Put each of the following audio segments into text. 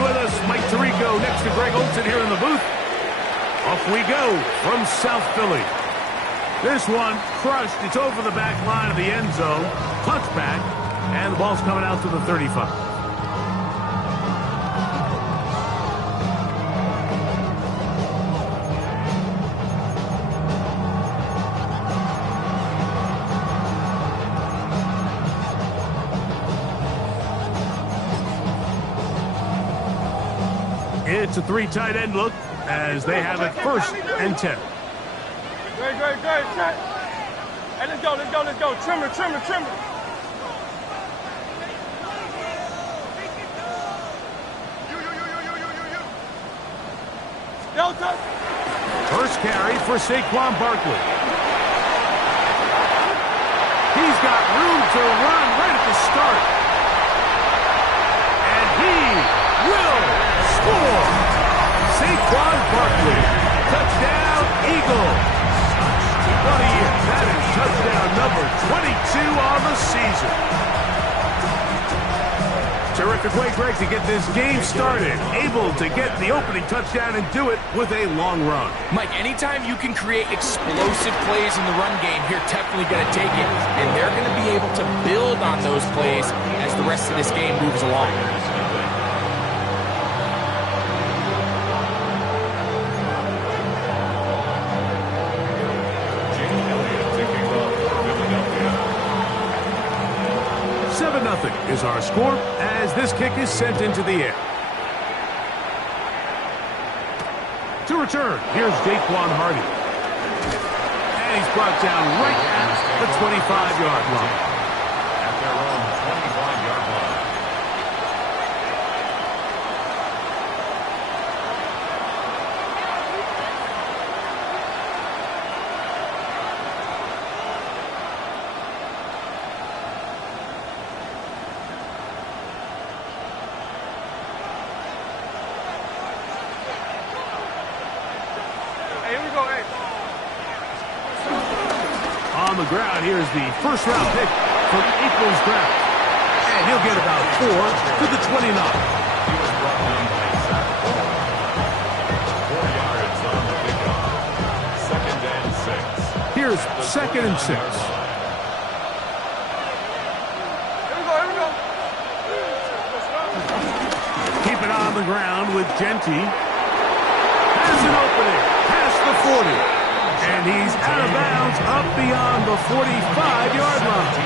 you with us. Mike Tirico next to Greg Olsen here in the booth. Off we go from South Philly. This one crushed. It's over the back line of the end zone. Touchback. And the ball's coming out to the 35. It's a three tight end look as they have it 1st and 10. Great. Hey, let's go. Trimmer. Delta. First carry for Saquon Barkley. He's got room to run right at the start. And he will score. Saquon Barkley. Touchdown, Eagles. What a year. That is touchdown number 22 on the season. Terrific way, Greg, to get this game started. Able to get the opening touchdown and do it with a long run. Mike, anytime you can create explosive plays in the run game, you're definitely going to take it. And they're going to be able to build on those plays as the rest of this game moves along. Is our score as this kick is sent into the air. To return, here's Jaquan Hardy. And he's brought down right at the 25-yard line. At their own 25-yard line. On the ground, here's the first-round pick from Eagles draft. And he'll get about 4 to the 29. He was brought down by Zach Ball. 4 yards on the pickoff. 2nd and 6. Here's 2nd and 6. Here we go. Keep it on the ground with Genty. Has an opening. Past the 40. And he's out of bounds up beyond the 45-yard line.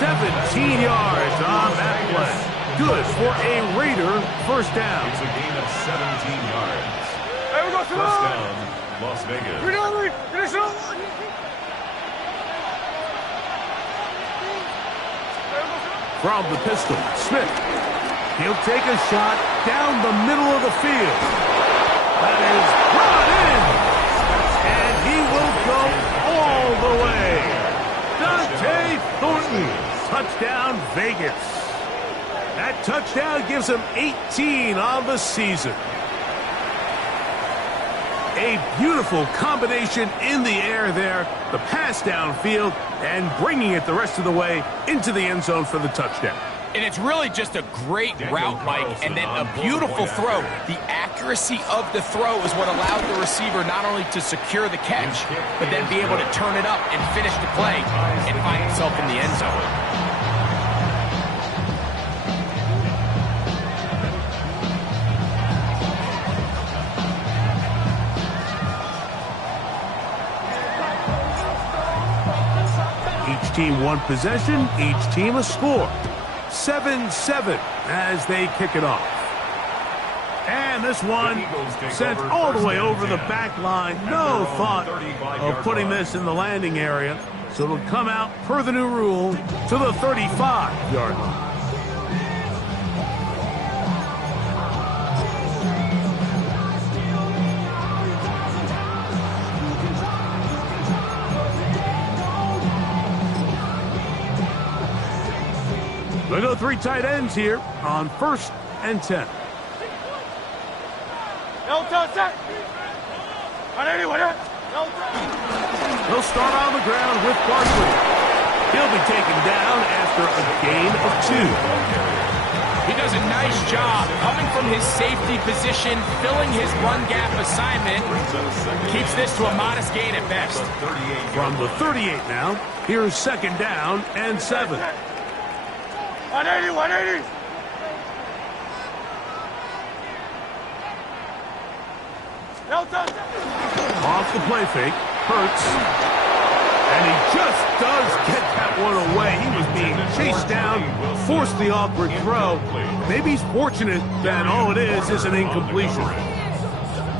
17 yards on that play. Good for a Raider first down. It's a gain of 17 yards. Hey, we go. First down, Las Vegas. Finish it. From the pistol, Smith. He'll take a shot down the middle of the field. That is brought in. And he will go all the way. Dante Thornton. Touchdown, Vegas. That touchdown gives him 18 on the season. A beautiful combination in the air there. The pass downfield and bringing it the rest of the way into the end zone for the touchdown. And it's really just a great route, Mike, and then a beautiful throw. The accuracy of the throw is what allowed the receiver not only to secure the catch, but then be able to turn it up and finish the play and find himself in the end zone. Each team one possession, each team a score. 7-7 as they kick it off. And this one sent all the way over the back line. No thought of putting this in the landing area. So it'll come out per the new rule to the 35-yard line. They go 3 tight ends here on 1st and 10. They'll start on the ground with Barkley. He'll be taken down after a gain of 2. He does a nice job coming from his safety position, filling his run gap assignment. Keeps this to a modest gain at best. From the 38 now, here's second down and 7. 180, 180. Off the play fake, Hurts. And he just does get that one away. He was being chased down, forced the awkward throw. Maybe he's fortunate that all it is an incompletion.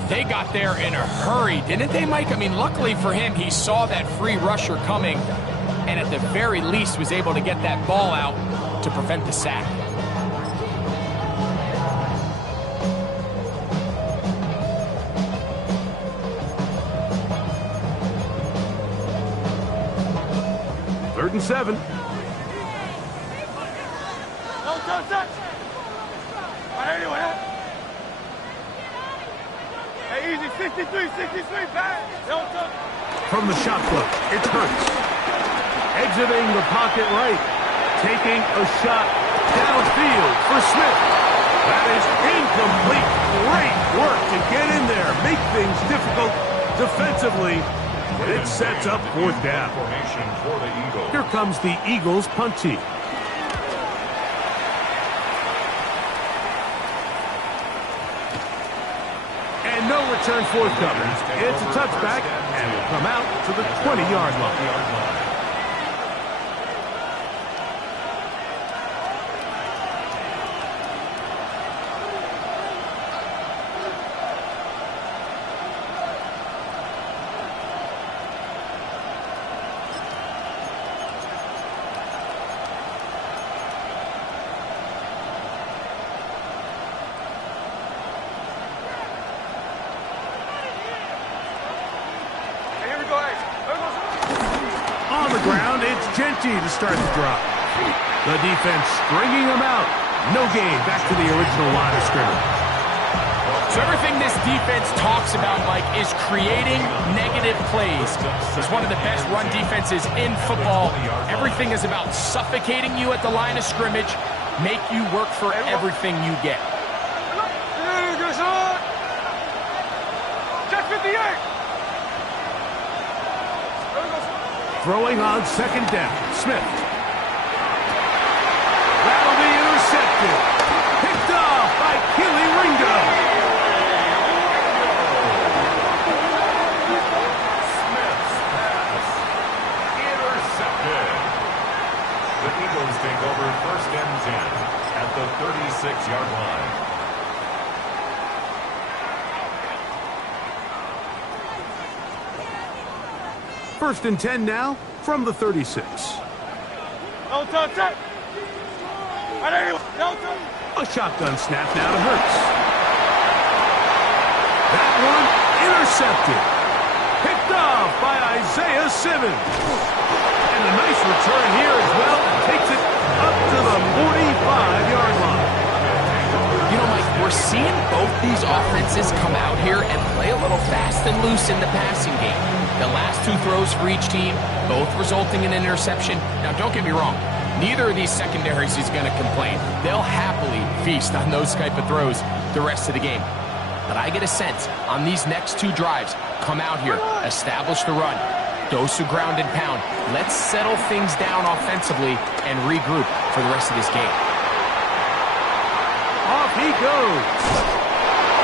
They got there in a hurry, didn't they, Mike? I mean, luckily for him, he saw that free rusher coming, and at the very least was able to get that ball out to prevent the sack. Third and 7. Hey, easy, 63, 63, pass. From the shot clock, it's Hurts. Exiting the pocket right. Taking a shot downfield for Smith. That is incomplete. Great work to get in there. Make things difficult defensively. And it sets up fourth down. Here comes the Eagles punt team. And no return forthcoming. It's a touchback and will come out to the 20-yard line. On the ground, it's Genty to start the drive. The defense stringing them out. No gain. Back to the original line of scrimmage. So everything this defense talks about, Mike, is creating negative plays. It's one of the best run defenses in football. Everything is about suffocating you at the line of scrimmage, make you work for everything you get. Check 58. Throwing on second down. Smith. That'll be intercepted. Picked off by Kelee Ringo. Smith's pass intercepted. The Eagles take over first and 10 at the 36-yard line. First and 10 now from the 36. A shotgun snap now to Hurts. That one intercepted. Picked off by Isaiah Simmons. And a nice return here as well. Takes it up to the 45-yard line. You know, Mike, we're seeing both these offenses come out here and play a little fast and loose in the passing game. The last two throws for each team, both resulting in an interception. Now, don't get me wrong. Neither of these secondaries is going to complain. They'll happily feast on those type of throws the rest of the game. But I get a sense on these next two drives, come out here, establish the run, dose of ground and pound. Let's settle things down offensively and regroup for the rest of this game. Off he goes.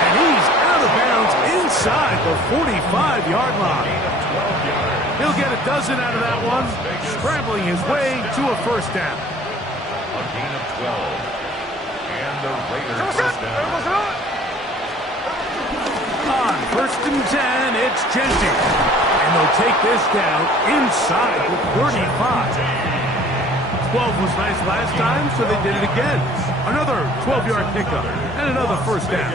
And he's out of bounds inside the 45-yard line. He'll get a dozen out of that one, scrambling his way to a first down. A gain of 12. And the Raiders first down. On first and 10, it's Genty. And they'll take this down inside the 35. 12 was nice last time, so they did it again. Another 12-yard pickup and another first down.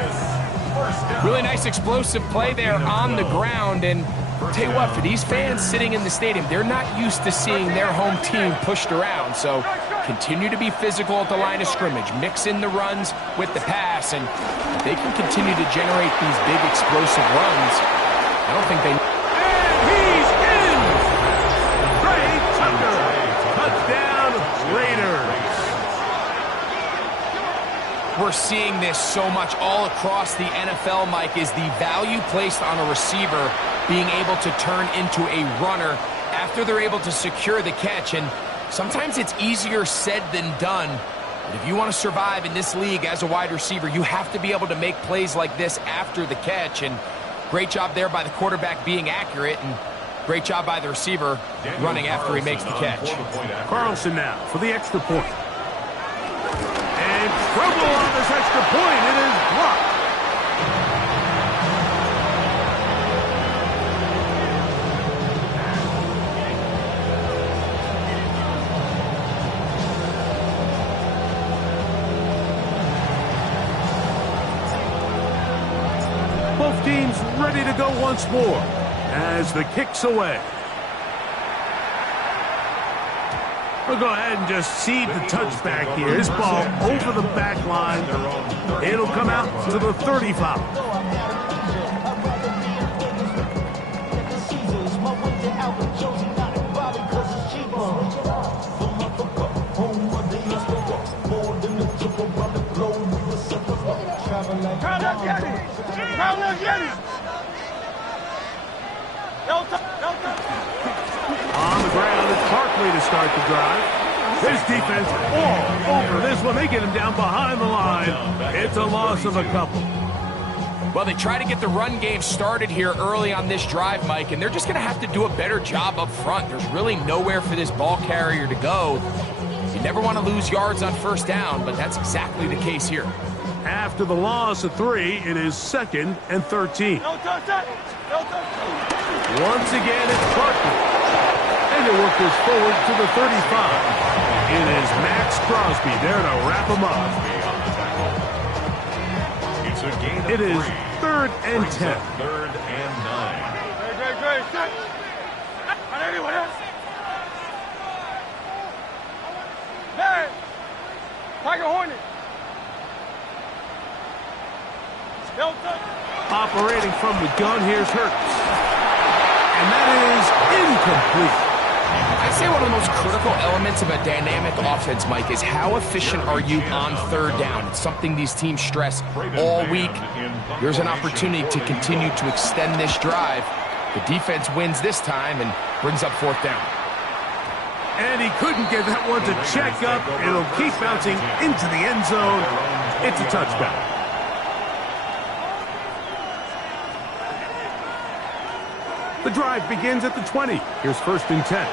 Really nice explosive play there on the ground. And I'll tell you what, for these fans sitting in the stadium, they're not used to seeing their home team pushed around. So continue to be physical at the line of scrimmage. Mix in the runs with the pass. And if they can continue to generate these big explosive runs, I don't think they... And he's in! Trey Tucker! Touchdown, Raiders! we're seeing this so much all across the NFL, Mike, is the value placed on a receiver being able to turn into a runner after they're able to secure the catch. And sometimes it's easier said than done. But if you want to survive in this league as a wide receiver, you have to be able to make plays like this after the catch. And great job there by the quarterback being accurate, and great job by the receiver running after he makes the catch. Carlson now for the extra point. And trouble on this extra point. It is blocked. Both teams ready to go once more as the kick's away. We'll go ahead and just cede the touchback here. This ball over the back line. It'll come out to the 35. On the ground, it's Barkley to start the drive. This defense all over this one. They get him down behind the line. It's a loss of a couple. Well, they try to get the run game started here early on this drive, Mike, and they're just going to have to do a better job up front. There's really nowhere for this ball carrier to go. You never want to lose yards on first down, but that's exactly the case here. After the loss of 3, it is 2nd and 13. Once again, it's Barkley. And they work this forward to the 35. It is Max Crosby there to wrap him up. It is 3rd and 10. 3rd and 9. Great. Set. On anyone else? Hey! Tiger Hornet. Operating from the gun, here's Hurts. And that is incomplete. I'd say one of the most critical elements of a dynamic offense, Mike, is how efficient are you on 3rd down. It's something these teams stress all week. Here's an opportunity to continue to extend this drive. The defense wins this time and brings up 4th down. And he couldn't get that one to check up. It'll keep bouncing into the end zone. It's a touchback. The drive begins at the 20. Here's 1st and 10.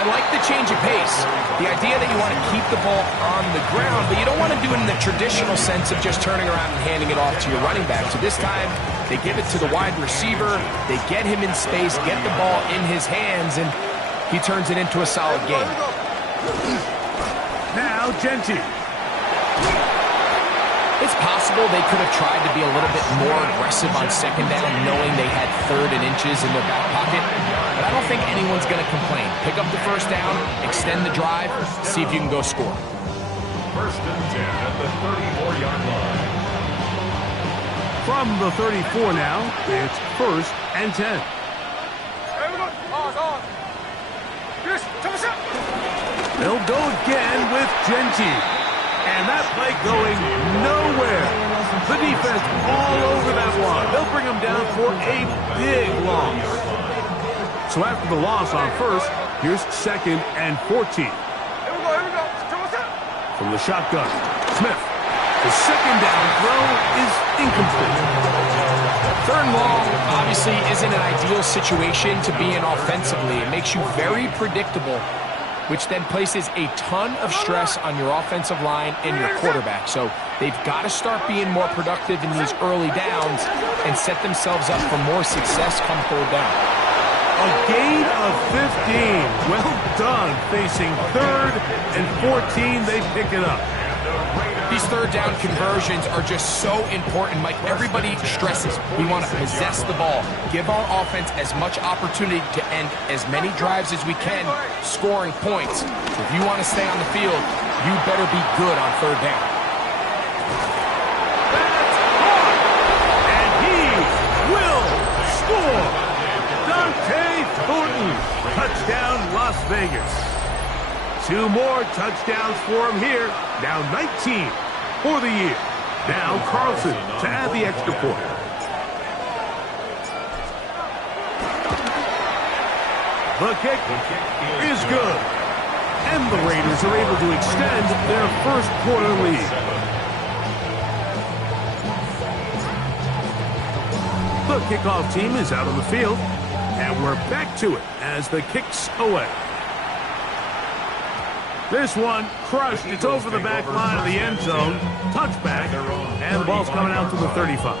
I like the change of pace. The idea that you want to keep the ball on the ground, but you don't want to do it in the traditional sense of just turning around and handing it off to your running back. So this time, they give it to the wide receiver. They get him in space, get the ball in his hands, and he turns it into a solid game. Now, Genty. It's possible they could have tried to be a little bit more aggressive on 2nd down, knowing they had 3rd and inches in their back pocket. But I don't think anyone's going to complain. Pick up the 1st down, extend the drive, see if you can go score. 1st and 10 at the 34-yard line. From the 34 now, it's 1st and 10. They'll go again with Genty. And that play going nowhere. The defense all over that one. They'll bring them down for a big loss. So after the loss on 1st, here's 2nd and 14. Here we go. From the shotgun, Smith. The 2nd down throw is incomplete. 3rd and long obviously isn't an ideal situation to be in offensively. It makes you very predictable, which then places a ton of stress on your offensive line and your quarterback. So they've got to start being more productive in these early downs and set themselves up for more success come 3rd down. A gain of 15. Well done. Facing 3rd and 14, they pick it up. These 3rd down conversions are just so important, Mike. Everybody stresses we want to possess the ball, give our offense as much opportunity to end as many drives as we can, scoring points. If you want to stay on the field, you better be good on 3rd down. That's hard. And he will score. Touchdown, Las Vegas. 2 more touchdowns for him here. Now 19 for the year. Now Carlson to add the extra point. The kick is good. And the Raiders are able to extend their first quarter lead. The kickoff team is out on the field. And we're back to it as the kick's away. This one crushed. It's over the back line of the end zone. Touchback. And the ball's coming out to the 35.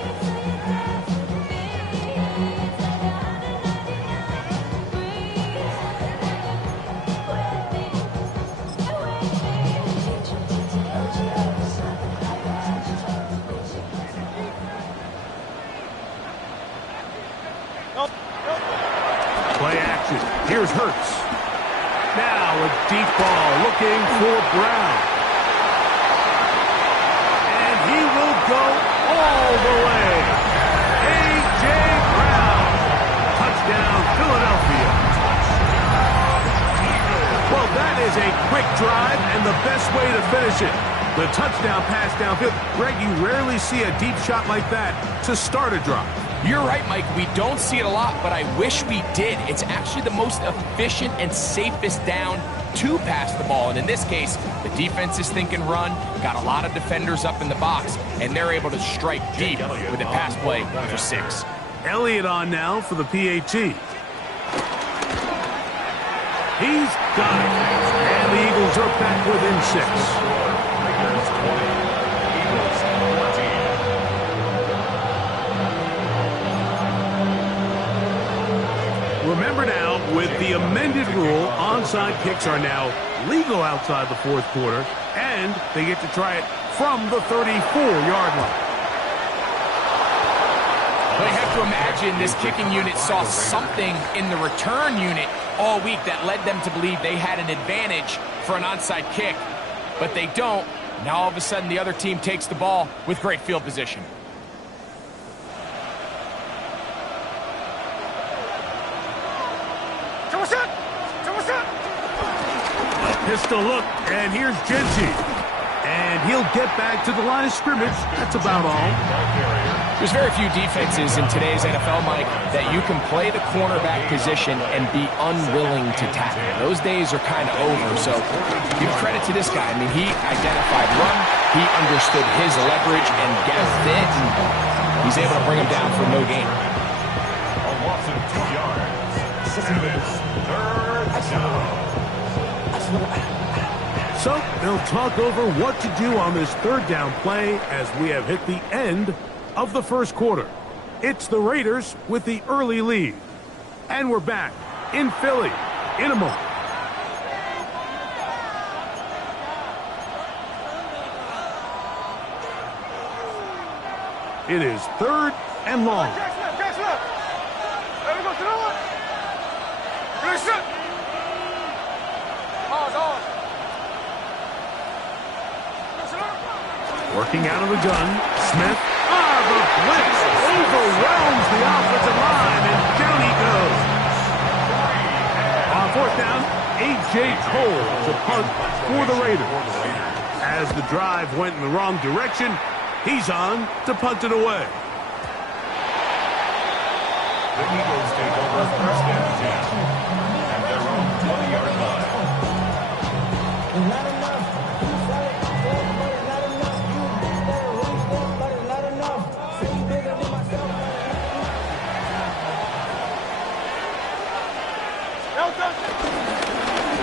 Play action. Here's Hurts. Now a deep ball looking for Brown. And he will go all the way. A.J. Brown. Touchdown, Philadelphia. Well, that is a quick drive and the best way to finish it. The touchdown pass downfield. Greg, you rarely see a deep shot like that to start a drive. You're right, Mike. We don't see it a lot, but I wish we did. It's actually the most efficient and safest down to pass the ball. And in this case, the defense is thinking run, got a lot of defenders up in the box, and they're able to strike deep with a pass play for 6. Elliott on now for the PAT. He's got it. And the Eagles are back within 6. Remember now, with the amended rule, onside kicks are now legal outside the fourth quarter, and they get to try it from the 34-yard line. But I have to imagine this kicking unit saw something in the return unit all week that led them to believe they had an advantage for an onside kick, but they don't. Now all of a sudden the other team takes the ball with great field position. Pistol look, and here's Genty. And he'll get back to the line of scrimmage. That's about all. There's very few defenses in today's NFL, Mike, that you can play the cornerback position and be unwilling to tackle. Those days are kind of over, so give credit to this guy. I mean, he identified run, he understood his leverage and guessed it, and he's able to bring him down for no gain. A loss of 2 yards. And it's third down. So they'll talk over what to do on this third down play as we have hit the end of the first quarter. It's the Raiders with the early lead. And we're back in Philly in a moment. It is 3rd and long. Working out of the gun, Smith. The blitz overwhelms the offensive line, and down he goes. On 4th down, A.J. Cole to punt for the Raiders. As the drive went in the wrong direction, he's on to punt it away. The Eagles take over 1st and 10 at their own 20-yard line.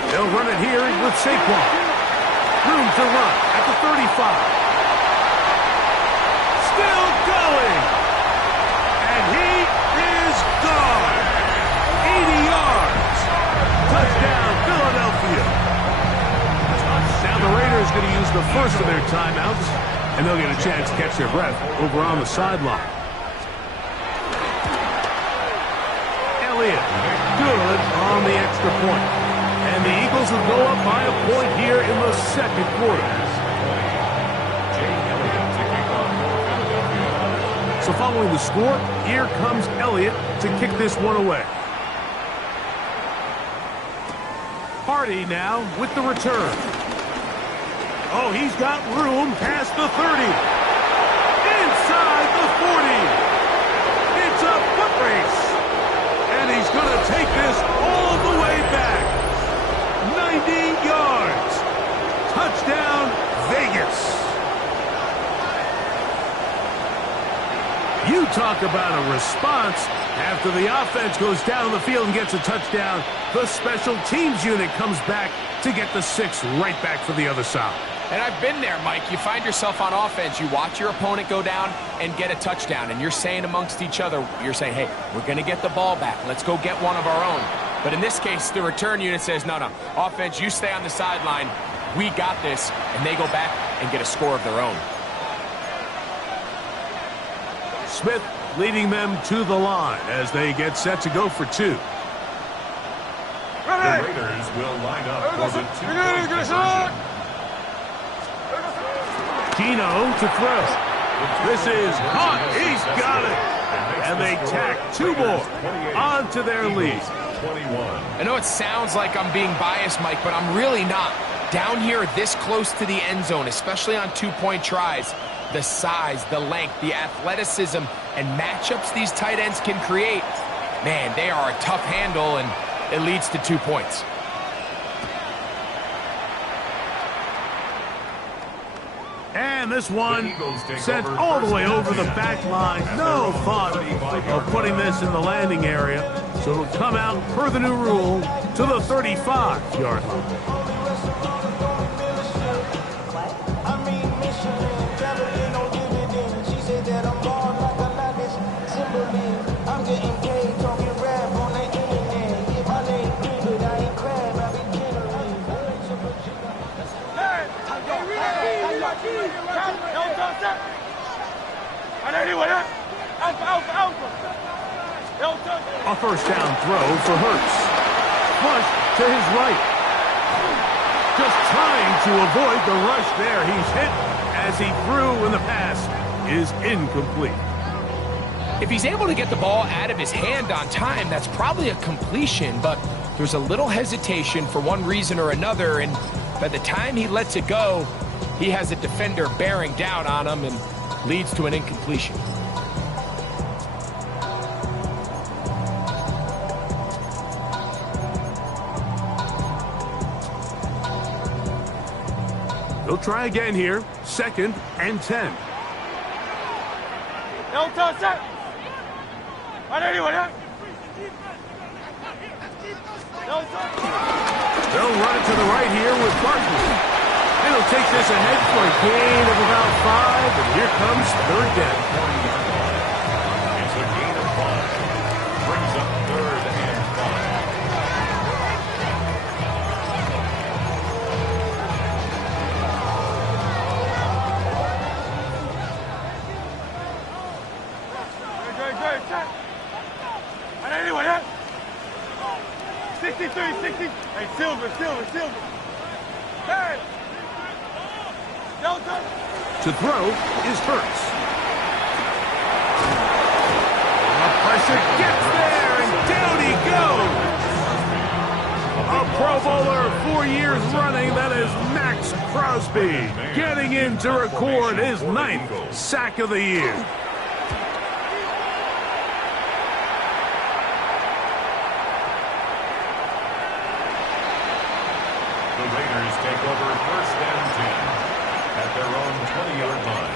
They'll run it here with Saquon. Room to run at the 35. Still going. And he is gone. 80 yards. Touchdown, Philadelphia. Now the Raiders going to use the first of their timeouts, and they'll get a chance to catch their breath over on the sideline. Elliott, good on the extra point. And the Eagles will go up by a point here in the second quarter. So following the score, here comes Elliott to kick this one away. Hardy now with the return. Oh, he's got room past the 30. Inside the 40. It's a foot race. And he's going to take this all the way back. 90 yards. Touchdown, Vegas. You talk about a response. After the offense goes down the field and gets a touchdown, the special teams unit comes back to get the 6 right back for the other side. And I've been there, Mike. You find yourself on offense. You watch your opponent go down and get a touchdown. And you're saying amongst each other, you're saying, hey, we're going to get the ball back. Let's go get one of our own. But in this case, the return unit says, no, offense, you stay on the sideline. We got this. And they go back and get a score of their own. Smith leading them to the line as they get set to go for 2. The Raiders will line up for the 2-point conversion. Gino to throw. This is caught. He's got it. And they tack 2 more onto their lead. 21. I know it sounds like I'm being biased, Mike, but I'm really not. Down here this close to the end zone, especially on 2-point tries, the size, the length, the athleticism, and matchups these tight ends can create, man, they are a tough handle, and it leads to 2 points. And this one sent all the way over the back line. No thought of putting this in the landing area. So it'll come out, per the new rule, to the 35-yard line. A first down throw for Hurts. Flush to his right. Just trying to avoid the rush there. He's hit as he threw, and the pass is incomplete. If he's able to get the ball out of his hand on time, that's probably a completion, but there's a little hesitation for one reason or another, and by the time he lets it go, he has a defender bearing down on him and leads to an incompletion. They'll try again here. 2nd and 10. They'll run it to the right here with Barkley. And he'll take this ahead for a gain of about 5, and here comes 3rd down. It's a gain of 5. Brings up 3rd and 63. Hey, Silver. Hey! To throw is Hurts. The pressure gets there, and down he goes. A Pro Bowler 4 years running, that is Max Crosby, getting in to record his 9th sack of the year. The Raiders take over 1st and 10 at their own 20-yard line.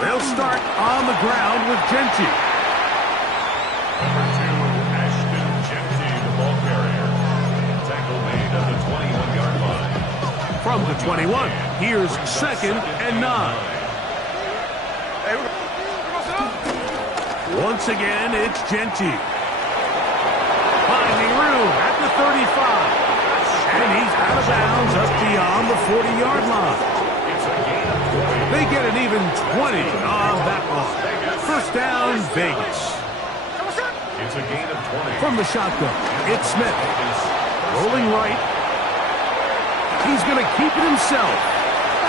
They'll start on the ground with Genty. Number 2, Ashton Genty, the ball carrier. Tackle made at the 21-yard line. From the 21, here's 2nd and 9. Once again, it's Genty. Finding room at the 35. And he's out of bounds up beyond the 40-yard line. It's a gain of 20. They get an even 20 on that one. First down, Vegas. It's a gain of 20. From the shotgun, it's Smith. Rolling right, He's going to keep it himself.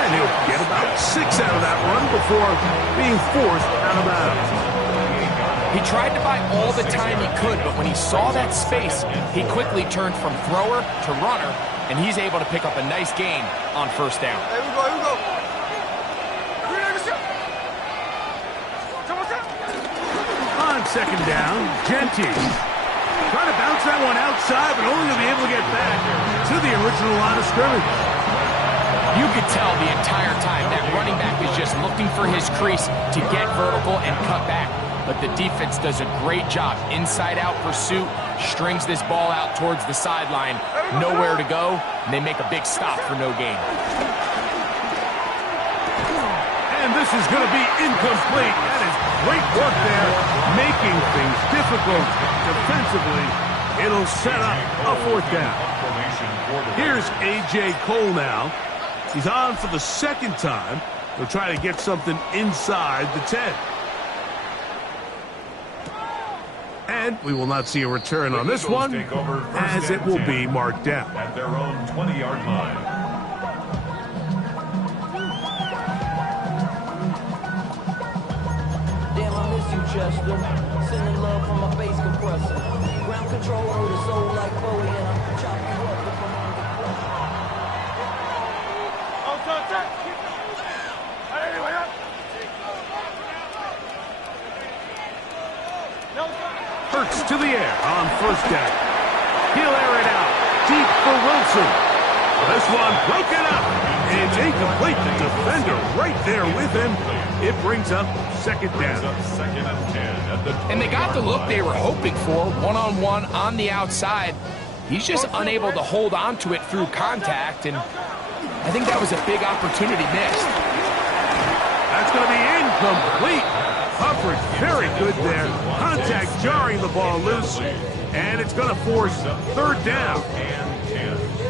And he'll get about 6 out of that run before being forced out of bounds. He tried to buy all the time he could, but when he saw that space, he quickly turned from thrower to runner, and he's able to pick up a nice gain on first down. Here we go, here we go. On second down, Genty. Trying to bounce that one outside, but only to be able to get back to the original line of scrimmage. You could tell the entire time that running back is just looking for his crease to get vertical and cut back. But the defense does a great job. Inside-out pursuit, strings this ball out towards the sideline. Nowhere to go, and they make a big stop for no gain. And this is going to be incomplete. That is great work there, making things difficult defensively. It'll set up a fourth down. Here's A.J. Cole now. He's on for the second time. He'll try to get something inside the 10. And we will not see a return on this one, as it will be marked down. At their own 20-yard line. Damn, I miss you, Chester. Sending love from my bass compressor. Ground control with a soul like Bowie, and I'm chopping you up if I'm under pressure. Hurts to the air on first down. He'll air it out deep for Wilson. This one broken up. It's incomplete. The defender right there with him. It brings up second down. Second and 10 at the And they got the look they were hoping for, one-on-one on the outside. He's just unable to hold on to it through contact, and I think that was a big opportunity missed. That's going to be incomplete. Coverage very good there. Contact jarring the ball loose. And it's going to force third down. and 10.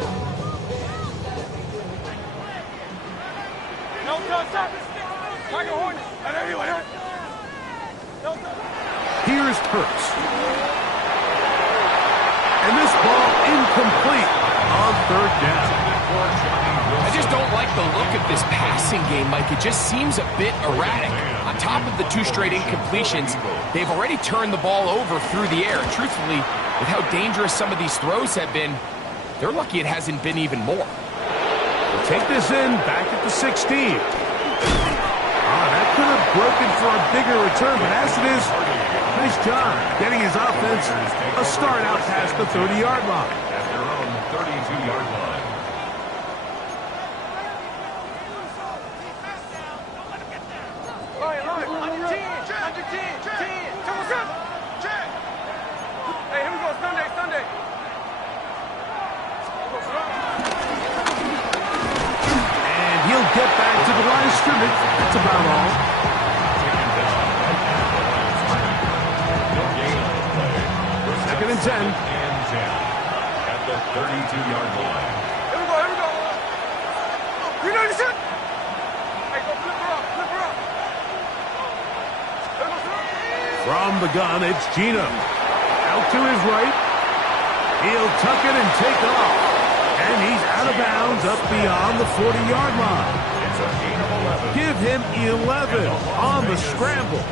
Here's Hurts. And this ball incomplete on third down. I just don't like the look of this passing game, Mike. It just seems a bit erratic. On top of the 2 straight incompletions, they've already turned the ball over through the air. And truthfully, with how dangerous some of these throws have been, they're lucky it hasn't been even more. We'll take this in back at the 16. That could have broken for a bigger return, but as it is, nice job getting his offense a start out past the 30-yard line. At their own 32-yard line. And he'll get back to the line of scrimmage. That's about all. Second and 10. At the 32-yard line. Here we go, here we go. You know this shit? Hey, go flip her up, flip her up. Here we go. From the gun, it's Gino. Out to his right. He'll tuck it and take off. And he's out of bounds up beyond the 40-yard line. It's a gain of 11. Give him 11 on the scramble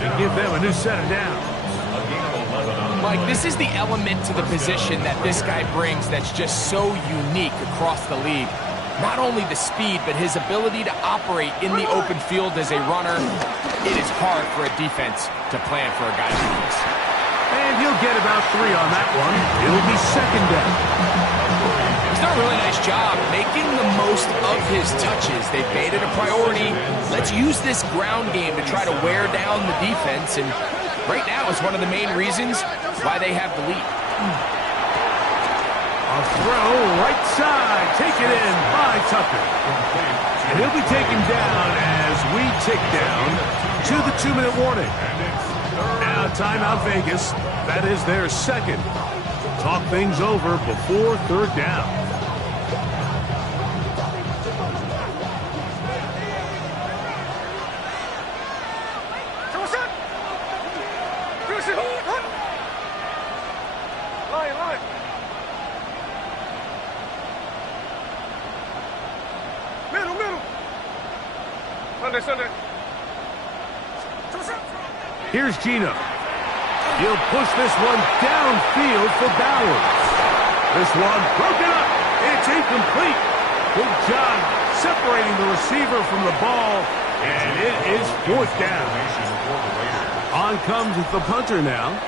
and give them a new set of downs. A gain of 11 on Mike, this is the element to the position that this guy brings that's just so unique across the league. Not only the speed, but his ability to operate in the open field as a runner. It is hard for a defense to plan for a guy like this. And he'll get about 3 on that one. It'll be second down. He's done a really nice job making the most of his touches. They've made it a priority. Let's use this ground game to try to wear down the defense, and right now is one of the main reasons why they have the lead. A throw right side. Take it in by Tucker. And he'll be taken down as we tick down to the 2-minute warning. Now timeout Vegas. That is their second. Talk things over before third down. Sunday. Here's Gino. He'll push this one downfield for Bowers. This one broken up. It's incomplete. Good job separating the receiver from the ball, and it is fourth down. On comes the punter now,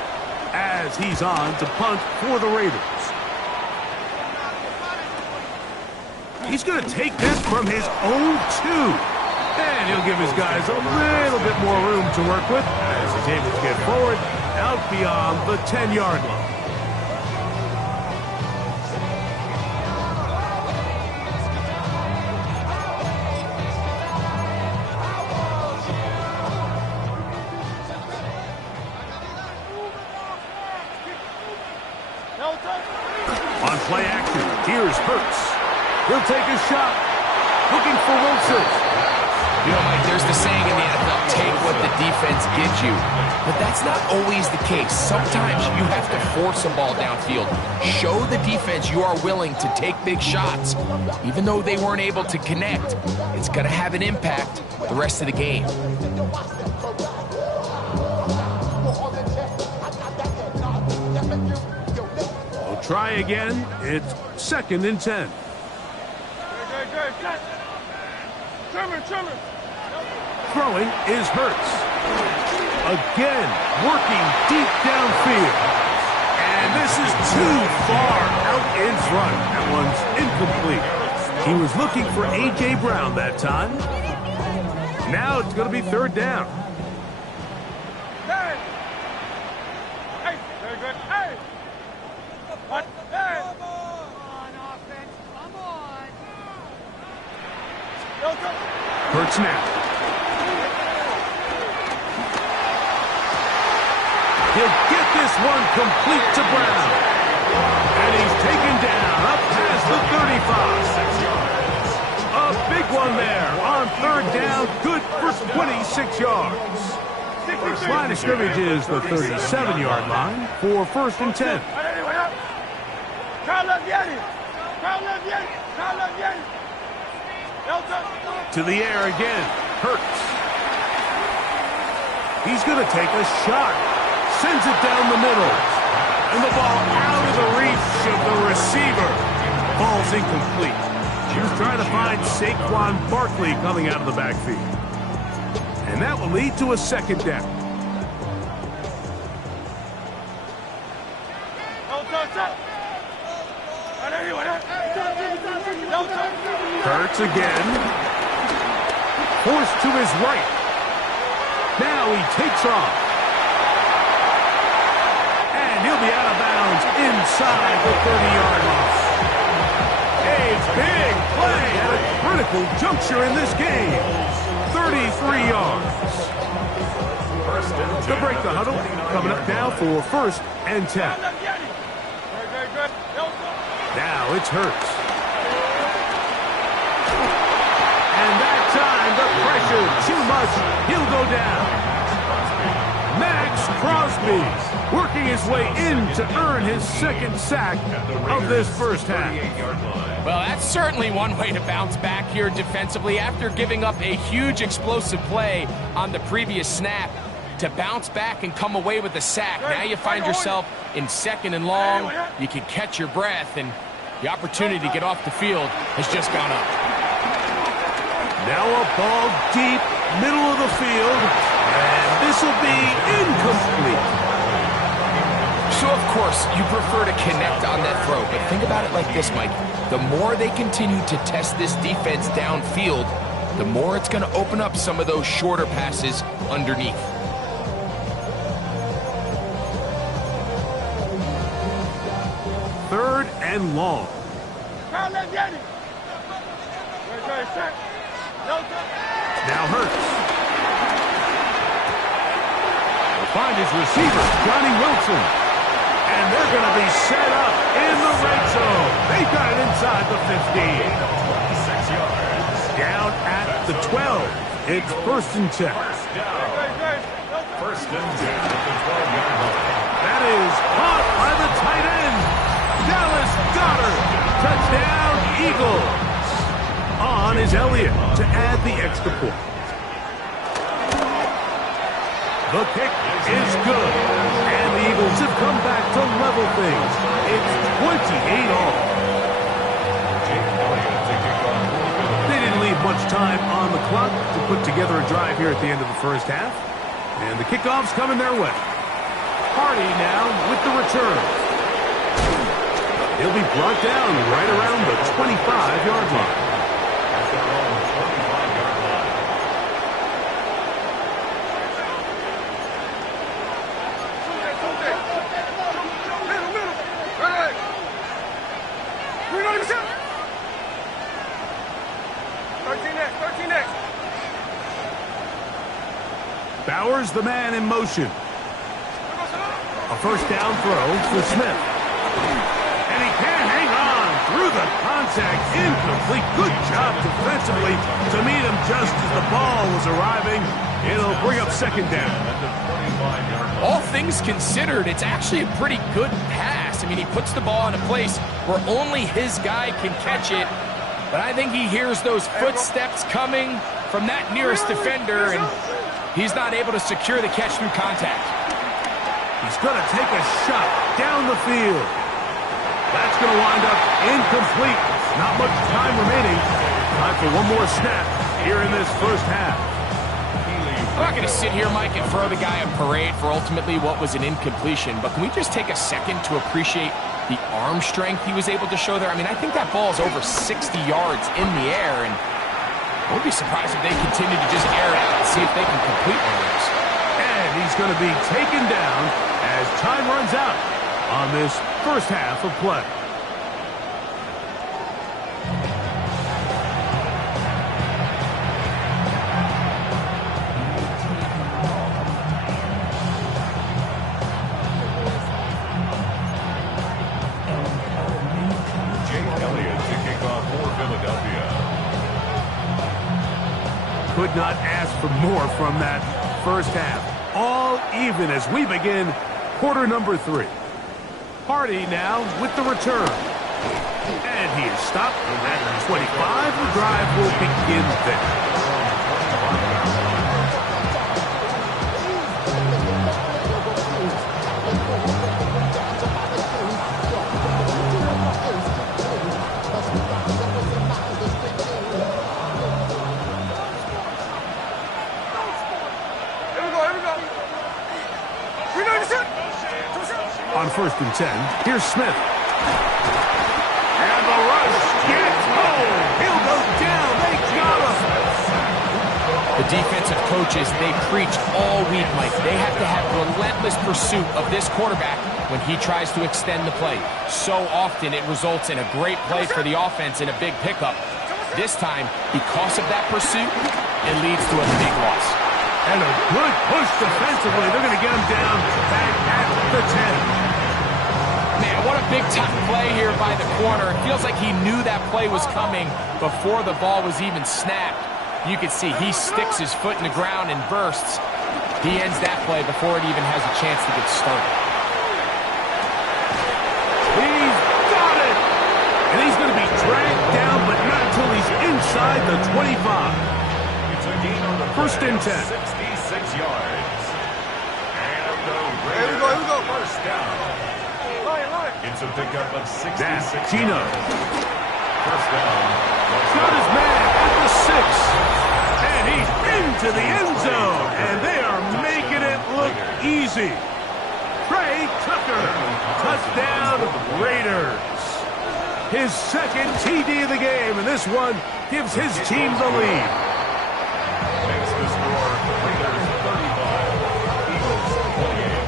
as he's on to punt for the Raiders. He's going to take this from his own 2. And he'll give his guys a little bit more room to work with as he's able to get forward out beyond the 10-yard line. On play action, here's Hurts. He'll take a shot, looking for Wilson. You know, Mike, there's the saying in the NFL, take what the defense gives you. But that's not always the case. Sometimes you have to force a ball downfield. Show the defense you are willing to take big shots. Even though they weren't able to connect, it's going to have an impact the rest of the game. We'll try again. It's 2nd and 10. Trimmer. Throwing is Hurts. Again, working deep downfield. And this is too far out in front. That one's incomplete. He was looking for A.J. Brown that time. Now it's going to be 3rd down. Hey, very good. Hey. What? Hey. Come on, offense. Come on. Hurts now. He'll get this one complete to Brown. And he's taken down up past the 35. A big one there on 3rd down. Good for 26 yards. First line of scrimmage is the 37-yard line for 1st and 10. To the air again. Hurts. He's going to take a shot. Sends it down the middle. And the ball out of the reach of the receiver. Ball's incomplete. He was trying to find Saquon Barkley coming out of the backfield. And that will lead to a 2nd down. Hurts again. Forced to his right. Now he takes off. And he'll be out of bounds inside the 30-yard line. A big play at a critical juncture in this game. 33 yards. To break the huddle, coming up now for 1st and 10. Now it's Hurts. And that time, the pressure too much. He'll go down. Max Crosby working his way in to earn his 2nd sack of this first half. Well, that's certainly one way to bounce back here defensively after giving up a huge explosive play on the previous snap. To bounce back and come away with a sack. Now you find yourself in 2nd and long. You can catch your breath, and the opportunity to get off the field has just gone up. Now a ball deep, middle of the field, and this will be incomplete. So, of course, you prefer to connect on that throw, but think about it like this, Mike. The more they continue to test this defense downfield, the more it's going to open up some of those shorter passes underneath. Third and long. Now Hurts. Will find his receiver, Johnny Wilson. And they're going to be set up in the red zone. They've got it inside the 15. 26 yards. Down at the 12. It's 1st and 10. 1st and 10 at the 12-yard line. That is caught by the tight end. Dallas Goedert. Touchdown, Eagles. On is Elliott to add the extra point. The kick is good. And the Eagles have come back to level things. It's 28 all. They didn't leave much time on the clock to put together a drive here at the end of the first half. And the kickoff's coming their way. Hardy now with the return. He'll be brought down right around the 25-yard line. Bowers, the man in motion. A first down throw for Smith. And he can't hang on through the contact. Incomplete. Good job defensively to meet him just as the ball was arriving. It'll bring up second down. All things considered, it's actually a pretty good pass. I mean, he puts the ball in a place where only his guy can catch it. But I think he hears those footsteps coming from that nearest defender, and he's not able to secure the catch through contact. He's going to take a shot down the field. That's going to wind up incomplete. Not much time remaining. Time for one more snap here in this first half. I'm not going to sit here, Mike, and throw the guy a parade for ultimately what was an incompletion, but can we just take a second to appreciate the arm strength he was able to show there? I mean, I think that ball is over 60 yards in the air, and I won't be surprised if they continue to just air it out and see if they can complete one of those. And he's going to be taken down as time runs out on this first half of play. Could not ask for more from that first half. All even as we begin quarter number 3. Hardy now with the return. And he is stopped at 25. The drive will begin there. On 1st and 10, here's Smith. And the rush gets home. He'll go down. They got him. The defensive coaches, they preach all week, Mike. They have to have relentless pursuit of this quarterback when he tries to extend the play. So often it results in a great play for the offense and a big pickup. This time, because of that pursuit, it leads to a big loss. And a good push defensively. They're going to get him down back at the 10. Man, what a big-time play here by the corner. It feels like he knew that play was coming before the ball was even snapped. You can see he sticks his foot in the ground and bursts. He ends that play before it even has a chance to get started. He's got it! And he's going to be dragged down, but not until he's inside the 25. It's a gain on the 1st and 10. 66 yards. And the Here we go. first down. It's a pickup of 66 That's yards. Gino. First down. Got his man at the 6. And he's into the end zone. And they are making it look easy. Trey Tucker. Touchdown Raiders. His second TD of the game. And this one gives his team the lead. Makes the score Raiders 35, Eagles 28.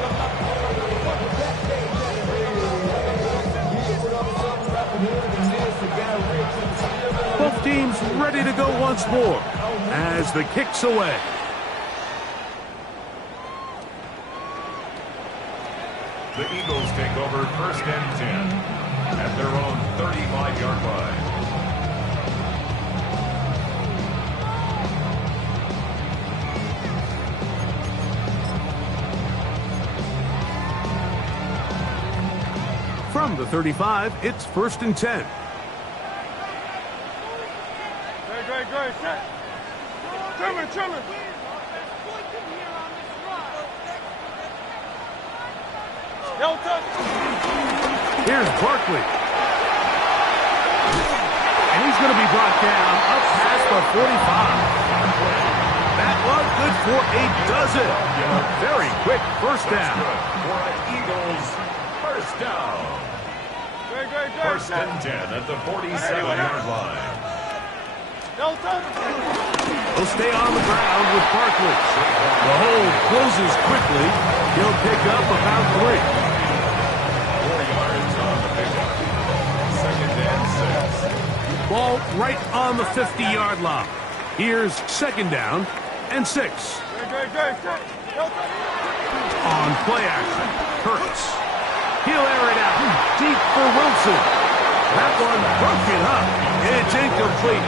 Both teams ready to go once more as the kick's away. The Eagles take over 1st and 10 at their own 35-yard line. From the 35, it's 1st and 10. Great. Trimming. Here's Barkley. And he's going to be brought down up past the 45. That one good for a dozen. Very quick first down. For an Eagles first down. First and 10 at the 47-yard line. He'll stay on the ground with Barkley. The hole closes quickly. He'll pick up about 3. 4 yards on the pickup. Second and 6. Ball right on the 50-yard line. Here's second down and 6. On play action, Hurts. He'll air it out deep for Wilson. That one broken up. It's incomplete.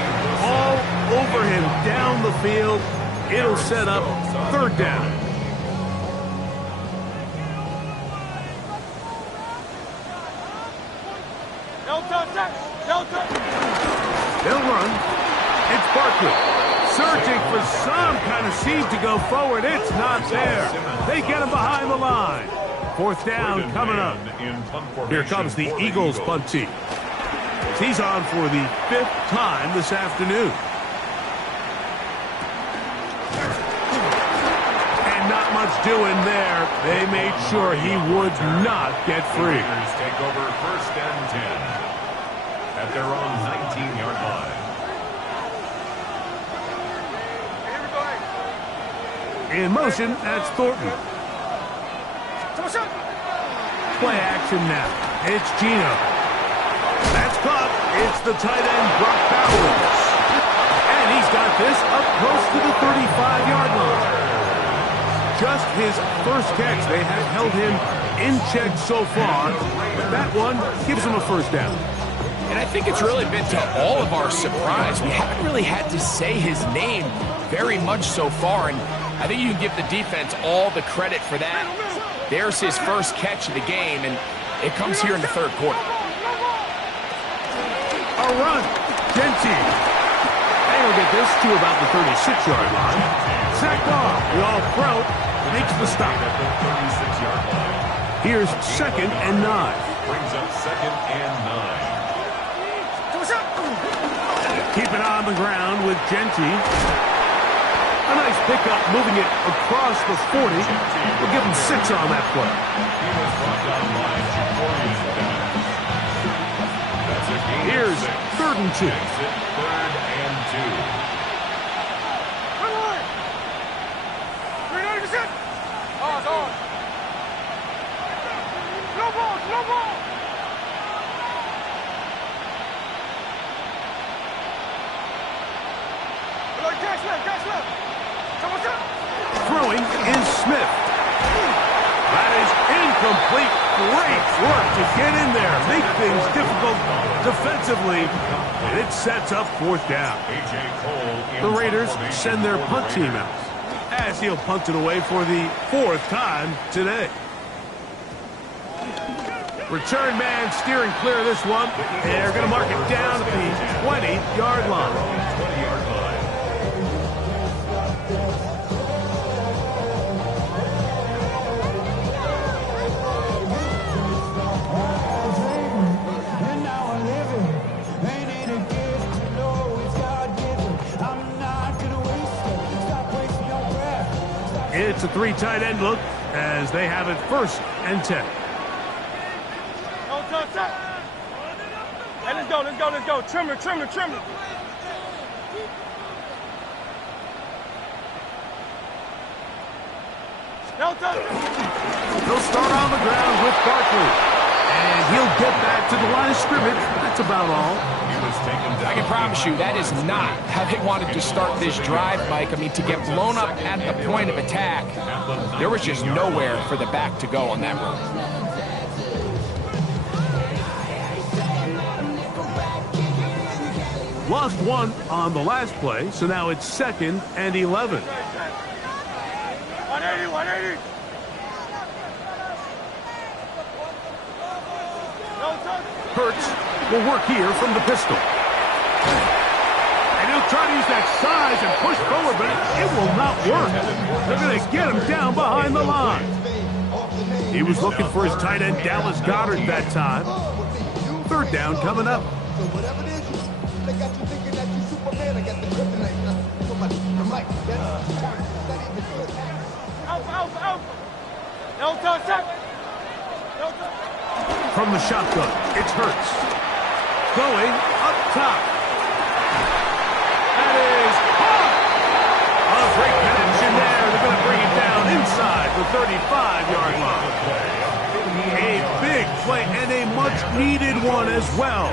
All over him down the field. It'll set up third down. They'll run. It's Barkley. Searching for some kind of seed to go forward. It's not there. They get him behind the line. Fourth down coming up. Here comes the Eagles punt team. He's on for the 5th time this afternoon. And not much doing there. They made sure he would not get free. Take over first and 10 at their own 19-yard line. In motion, that's Thornton. Play action now. It's Geno. That's caught. It's the tight end, Brock Bowers. And he's got this up close to the 35-yard line. Just his first catch. They have held him in check so far. But that one gives him a first down. And I think it's really been to all of our surprise. We haven't really had to say his name very much so far. And I think you can give the defense all the credit for that. There's his first catch of the game, and it comes here in the third quarter. A run. Genty. And he'll get this to about the 36-yard line. Sacked off. The all-pro makes the stop. Here's second and 9. Brings up second and 9. Keep it on the ground with Genty. A nice pickup, moving it across the 40. We'll give him 6 on that play. He was brought down by Ja'Cory Evans. That's a gain of Here's 6. third and 2. Makes it third and 2. Throwing is Smith. That is incomplete. Great work to get in there. Make things difficult defensively. And it sets up fourth down. A.J. Cole in The Raiders formation send their for punt team out, as he'll punt it away for the 4th time today. Return man steering clear of this one. They're going to mark it down at the 20-yard line. 20-yard line. It's a 3 tight end look as they have it first and 10. Hey, let's go. Trimmer. He'll start on the ground with Barkley. And he'll get back to the line of scrimmage. That's about all. He was taken down. I can promise you that is not how they wanted to start this drive, Mike. I mean, to get blown up at the point of attack, there was just nowhere for the back to go on that run. Lost 1 on the last play, so now it's 2nd and 11. 180. Hurts will work here from the pistol. And he'll try to use that size and push forward, but it will not work. They're going to get him down behind the line. He was looking for his tight end, Dallas Goedert, that time. Third down coming up. So whatever it is, they got you thinking that you Superman. I got the kryptonite. So much. I'm like, that's not even good. Alpha. No touch. From the shotgun, it's Hurts. Going up top. That is hard. A great connection there. They're going to bring it down inside the 35-yard line. A big play and a much-needed one as well.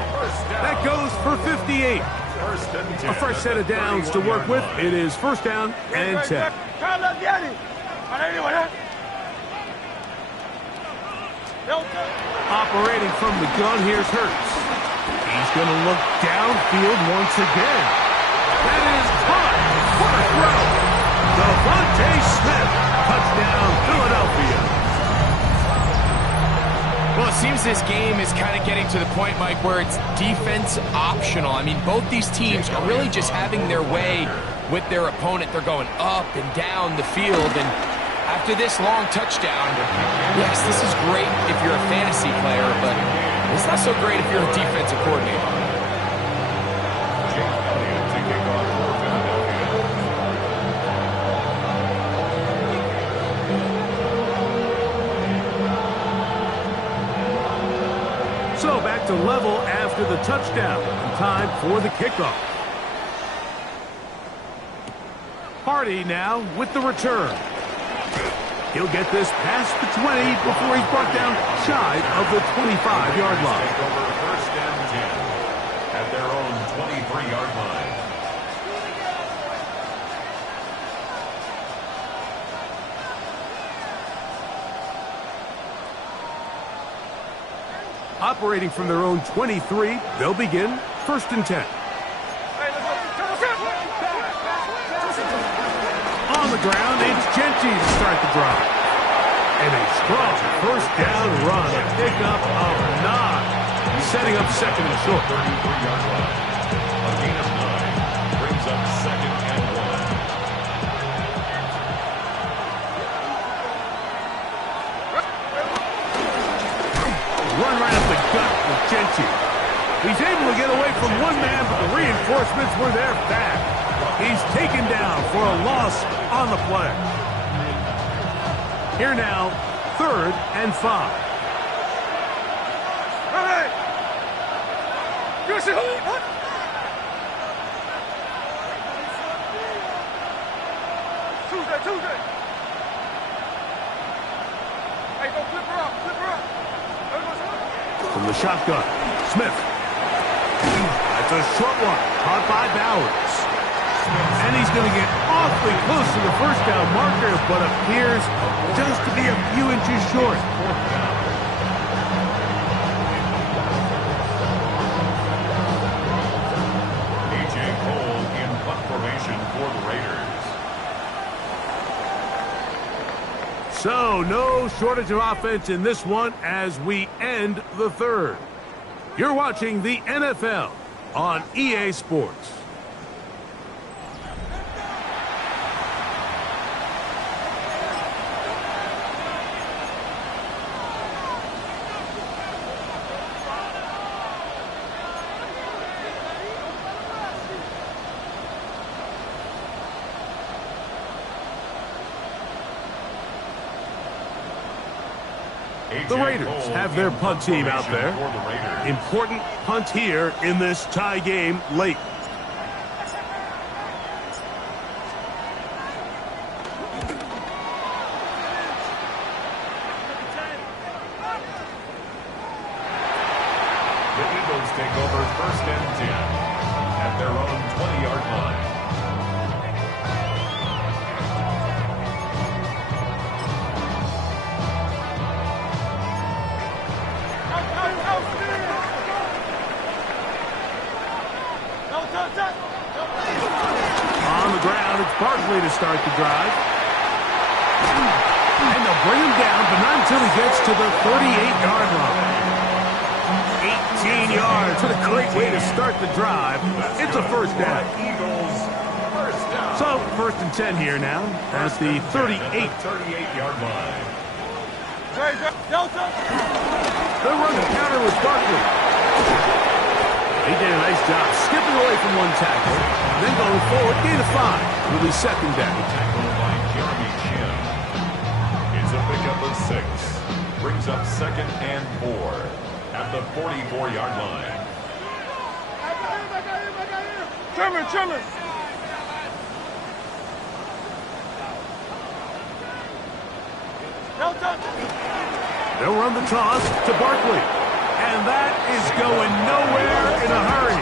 That goes for 58. A fresh set of downs to work with. It is first down and 10. Operating from the gun, here's Hurts. He's going to look downfield once again. That is caught. What a throw. Devontae Smith. Touchdown, Philadelphia. Well, it seems this game is kind of getting to the point, Mike, where it's defense optional. I mean, both these teams are really just having their way with their opponent. They're going up and down the field, and after this long touchdown, yes, this is great if you're a fantasy player, but it's not so great if you're a defensive coordinator. So back to level after the touchdown. Time for the kickoff. Hardy now with the return. He'll get this past the 20 before he's brought down shy of the 25-yard line. Take over first and 10 at their own 23-yard line. Operating from their own 23, they'll begin first and 10. On the ground, it's Genty to start the drive. And a strong first down run, a pickup of 9. Setting up second and short. 33-yard line. A gain of 9 brings up second and 1. Run right up the gut with Genty. He's able to get away from one man, but the reinforcements were there fast. He's taken down for a loss on the play. Here now, third and 5. Hey! You see who? Tuesday. Hey, go flip her up. From the shotgun, Smith. That's a short one, caught by Bowers. And he's going to get awfully close to the first down marker, but appears just to be a few inches short. A.J. Cole in punt formation for the Raiders. So, no shortage of offense in this one as we end the third. You're watching the NFL on EA Sports. The Raiders have their punt team out there. Important punt here in this tie game late. The Eagles take over first and 10 at their own 20-yard line. On the ground, it's Barkley to start the drive. And they'll bring him down, but not until he gets to the 38-yard line. 18 yards. What a great way to start the drive. It's a first down. So, first and 10 here now. That's the 38. 38-yard line. They'll run the counter with Barkley. He did a nice job skipping away from one tackle, then going forward, gain of 5. Will be second down. Tackled by Jeremy Chin. It's a pickup of 6. Brings up 2nd and 4 at the 44-yard line. Trimmer. They'll run the toss to Barkley. And that is going nowhere in a hurry.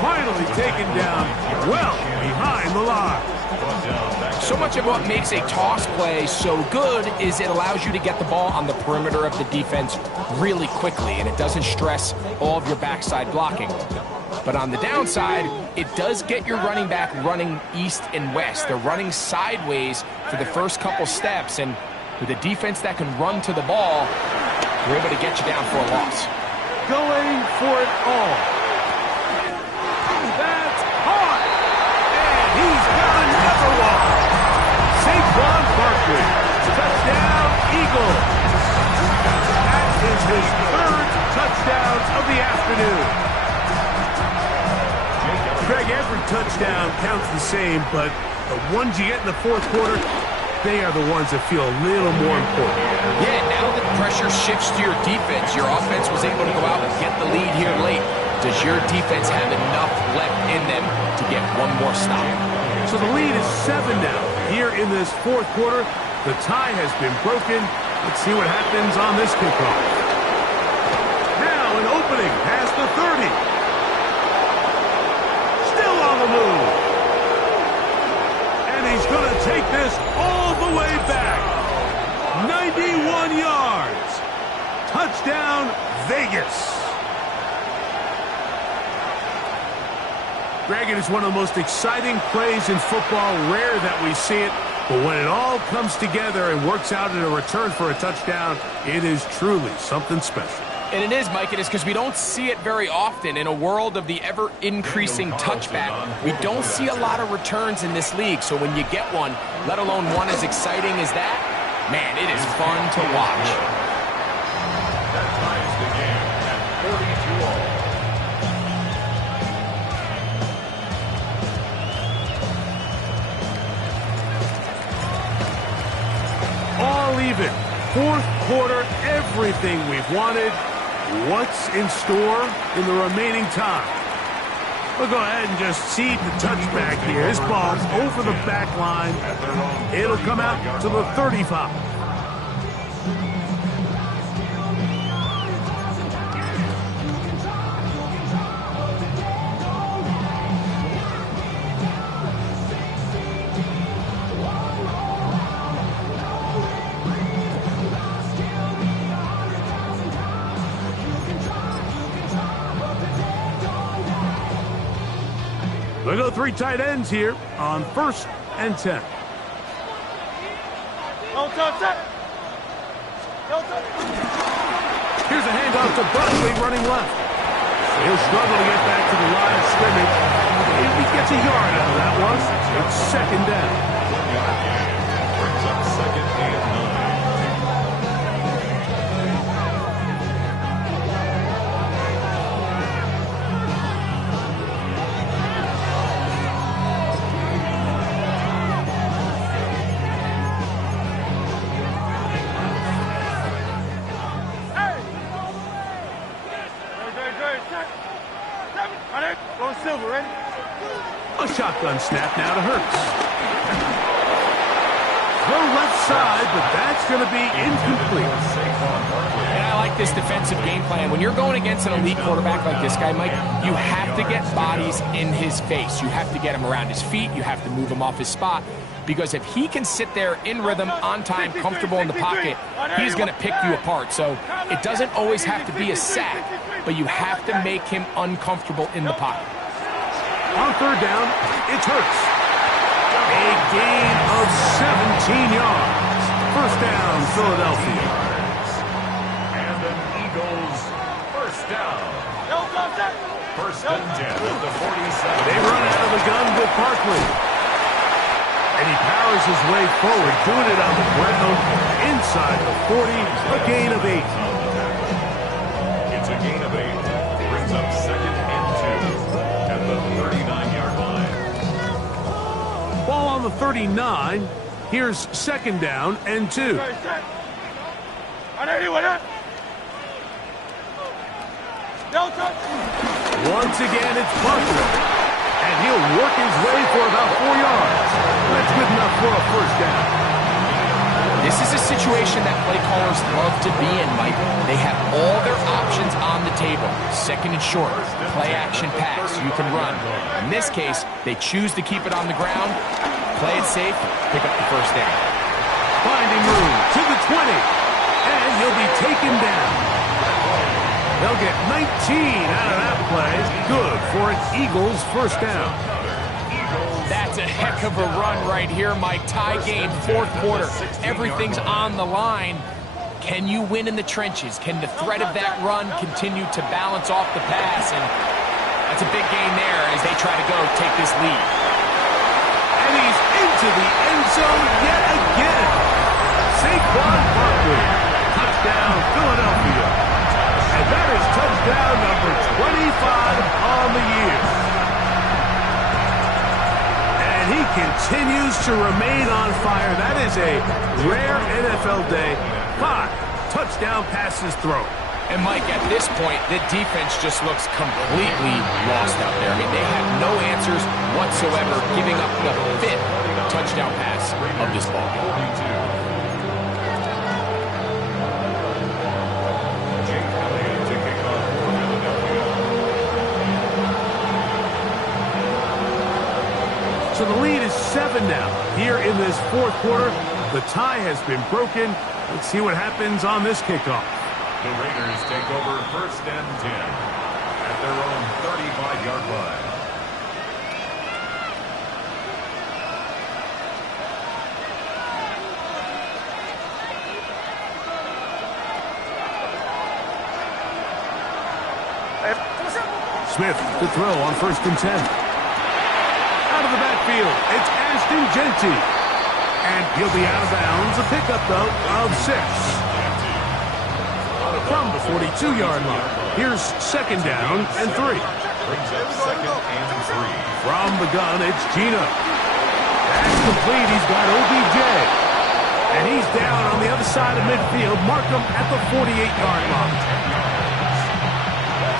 Finally taken down well behind the line. So much of what makes a toss play so good is it allows you to get the ball on the perimeter of the defense really quickly, and it doesn't stress all of your backside blocking. But on the downside, it does get your running back running east and west. They're running sideways for the first couple steps, and with a defense that can run to the ball, they're able to get you down for a loss. Going for it all. That's hard. And he's got another one. Saquon Barkley. Touchdown, Eagles. That is his 3rd touchdown of the afternoon. Greg, every touchdown counts the same, but the ones you get in the 4th quarter, they are the ones that feel a little more important. Yeah, now that pressure shifts to your defense, your offense was able to go out and get the lead here late. Does your defense have enough left in them to get one more stop? So the lead is 7 now. Here in this 4th quarter, the tie has been broken. Let's see what happens on this kickoff. Now an opening past the 30. Still on the move. And he's going to take this all the way back. 91 yards. Touchdown, Vegas. Greg, it is one of the most exciting plays in football. Rare that we see it, but when it all comes together and works out in a return for a touchdown, it is truly something special. And it is, Mike. It is because we don't see it very often in a world of the ever-increasing touchback. We don't see a lot of returns in this league, so when you get one, let alone one as exciting as that, man, it is fun to watch. That ties the game at 42 all. All even. 4th quarter, everything we've wanted. What's in store in the remaining time? We'll go ahead and just seed the touchback here. His ball's over the back line. It'll come out to the 35. We'll go 3 tight ends here on 1st and 10. Here's a handoff to Barkley running left. He'll struggle to get back to the line of scrimmage. If he gets a yard out of that one, it's 2nd down. Brings up 2nd and 9. A shotgun snap now to Hurts. Throw left side, but that's going to be incomplete. And I like this defensive game plan. When you're going against an elite quarterback like this guy, Mike, you have to get bodies in his face. You have to get him around his feet. You have to move him off his spot. Because if he can sit there in rhythm, on time, comfortable in the pocket, he's going to pick you apart. So it doesn't always have to be a sack, but you have to make him uncomfortable in the pocket. On 3rd down, it's Hurts. A gain of 17 yards. 1st down, Philadelphia. And an Eagles 1st down. 1st and 10 at the 47. They run out of the gun with Barkley. And he powers his way forward, doing it on the ground, inside the 40, a gain of 8. It's a gain of 8. Brings up 2nd and 2 at the 39-yard line. Ball on the 39. Here's 2nd down and 2. Once again, it's Parker. And he'll work his way for about 4 yards. That's good enough for a 1st down. This is a situation that play callers love to be in, Mike. They have all their options on the table. 2nd and short, play action pass, you can run. In this case, they choose to keep it on the ground, play it safe, pick up the 1st down. Finding room to the 20. And he'll be taken down. They'll get 19 out of that play. Good for an Eagles 1st down. That's a heck of a run right here, Mike. Tie game, 4th quarter. Everything's on the line. Can you win in the trenches? Can the threat of that run continue to balance off the pass? And that's a big gain there as they try to go take this lead. And he's into the end zone yet again. Saquon Barkley. Touchdown, Philadelphia. And that is touchdown number 25 on the year. And he continues to remain on fire. That is a rare NFL day. 5 touchdown passes thrown. And Mike, at this point, the defense just looks completely lost out there. I mean, they have no answers whatsoever, giving up the 5th touchdown pass of this ball game. So the lead is 7 now. Here in this 4th quarter, the tie has been broken. Let's see what happens on this kickoff. The Raiders take over 1st and 10 at their own 35-yard line. Smith to throw on 1st and 10. Out of the backfield, it's Ashton Jeanty. And he'll be out of bounds. A pickup, though, of 6. From the 42-yard line. Here's 2nd down and 3. Brings up 2nd and 3. From the gun, it's Gino. That's complete. He's got OBJ. And he's down on the other side of midfield. Mark him at the 48-yard line.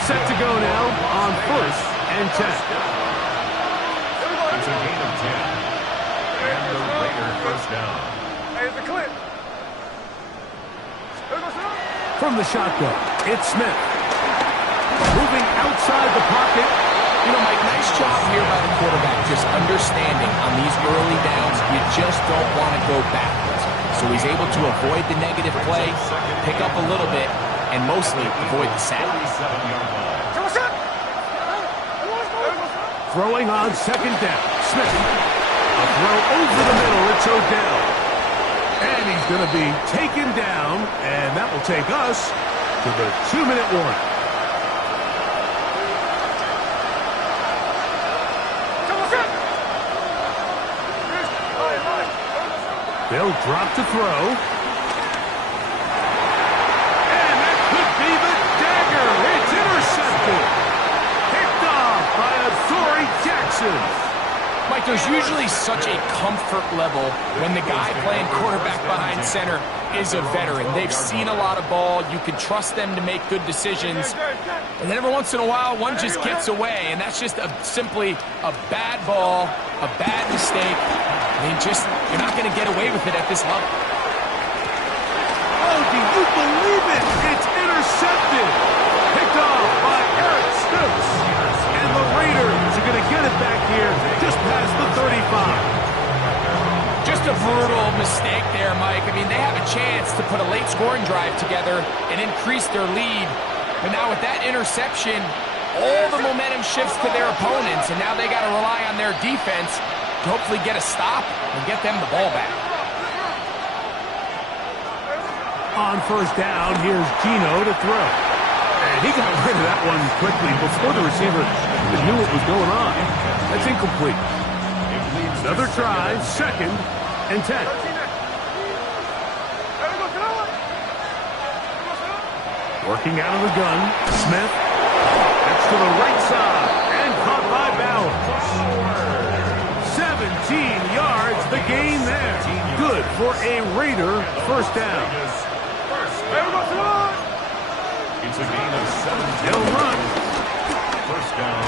Set to go now on 1st and 10. It's a gain of 10. And the Raiders 1st down. Hey, it's a clip. From the shotgun, it's Smith. Moving outside the pocket. You know, Mike, nice job here by the quarterback, just understanding on these early downs, you just don't want to go backwards. So he's able to avoid the negative play, pick up a little bit, and mostly avoid the sack. Throwing on 2nd down. Smith. A throw over the middle. It's Odell. And he's going to be taken down. And that will take us to the 2-minute warning. They'll drop to throw. And that could be the dagger. It's intercepted. Picked off by Adoree Jackson. Mike, there's usually such a comfort level when the guy playing quarterback behind center is a veteran. They've seen a lot of ball. You can trust them to make good decisions. And then every once in a while, one just gets away. And that's just simply a bad ball, a bad mistake. I mean, you're not going to get away with it at this level. Oh, do you believe it? It's intercepted. Picked off by Eric Stokes. And the Raiders are going to get it back here just past the 35. Just a brutal mistake there, Mike. I mean, they have a chance to put a late scoring drive together and increase their lead. But now with that interception, all the momentum shifts to their opponents, and now they got to rely on their defense to hopefully get a stop and get them the ball back. On 1st down, here's Gino to throw. And he got rid of that one quickly before the receiver even knew what was going on. That's incomplete. Another try, 2nd and 10. Working out of the gun, Smith. That's to the right side and caught by Bowers. 17 yards, the gain there. Good for a Raider first down. It's a gain of 17. He'll run. First down.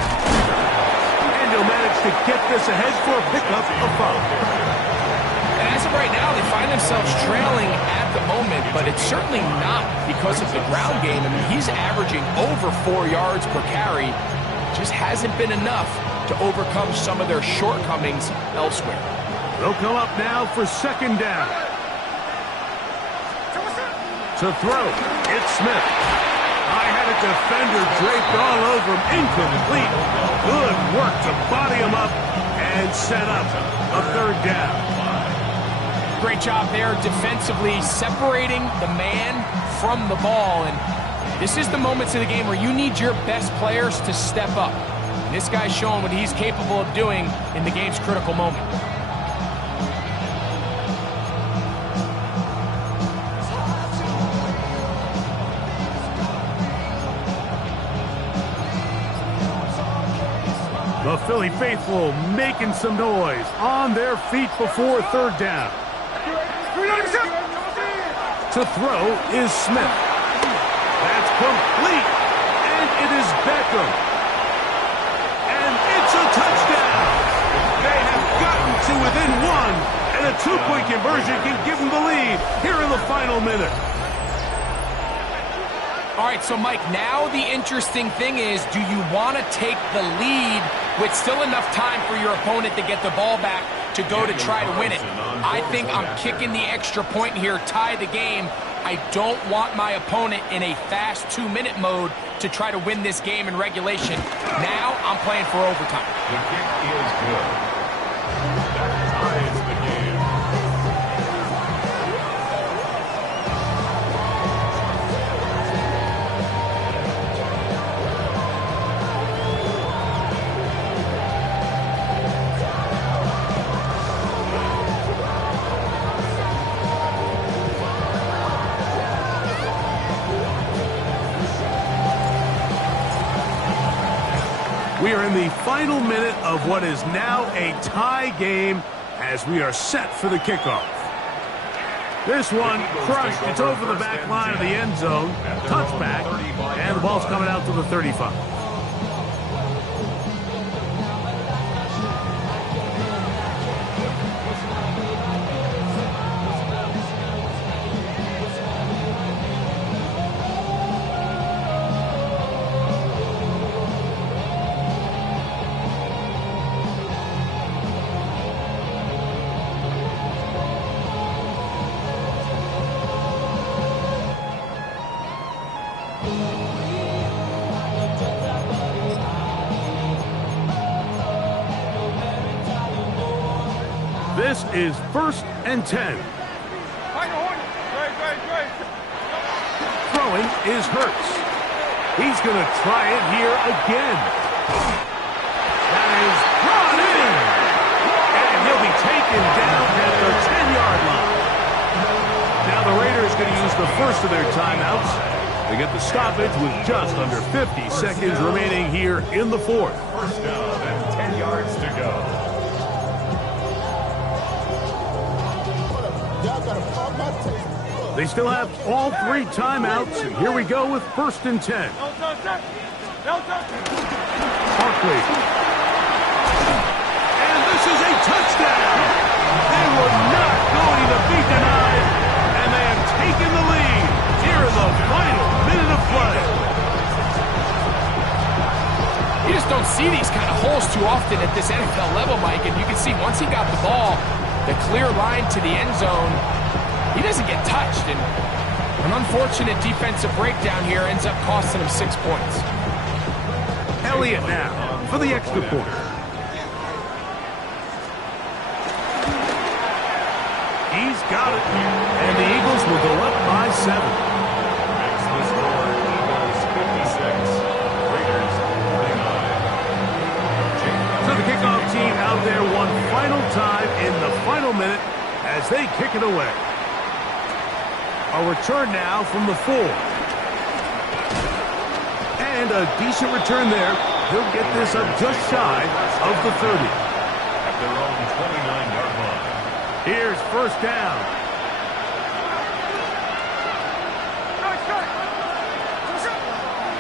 And he'll manage to get this ahead for a pickup of 5. And as of right now, they find themselves trailing at the moment, but it's certainly not because of the ground game. I mean, he's averaging over 4 yards per carry. Just hasn't been enough to overcome some of their shortcomings elsewhere. They'll come up now for 2nd down. To throw, it's Smith. I had a defender draped all over him. Incomplete. Good work to body him up and set up a 3rd down. Great job there defensively, separating the man from the ball. And this is the moments in the game where you need your best players to step up. And this guy's showing what he's capable of doing in the game's critical moment. The Philly faithful making some noise on their feet before 3rd down. To throw is Smith. That's complete. And it is Beckham. And it's a touchdown. They have gotten to within 1. And a 2-point conversion can give them the lead here in the final minute. All right, so Mike, now the interesting thing is, do you want to take the lead with still enough time for your opponent to get the ball back to go to try to win it? I think I'm kicking the extra point here, tie the game. I don't want my opponent in a fast 2-minute mode to try to win this game in regulation. Now I'm playing for overtime. The kick is good. That ties the game. We are in the final minute of what is now a tie game as we are set for the kickoff. This one crushed. It's over the back line of the end zone. Touchback. And the ball's coming out to the 35. This is 1st and 10. Throwing is Hurts. He's going to try it here again. That is brought in. And he'll be taken down at the 10-yard line. Now the Raiders going to use the first of their timeouts. They get the stoppage with just under 50 seconds remaining here in the 4th. First down and 10 yards to go. They still have all 3 timeouts, and here we go with 1st and 10. Barkley. And this is a touchdown. They were not going to be denied, and they have taken the lead here in the final minute of play. You just don't see these kind of holes too often at this NFL level, Mike, and you can see once he got the ball, the clear line to the end zone, he doesn't get touched, and an unfortunate defensive breakdown here ends up costing him 6 points. Elliott now for the extra point. He's got it, and the Eagles will go up by 7. Makes the score Eagles 56, Raiders 49. So the kickoff team out there, one final time in the final minute as they kick it away. A return now from the 4. And a decent return there. He'll get this up just shy of the 30. At their own 29-yard line. Here's first down.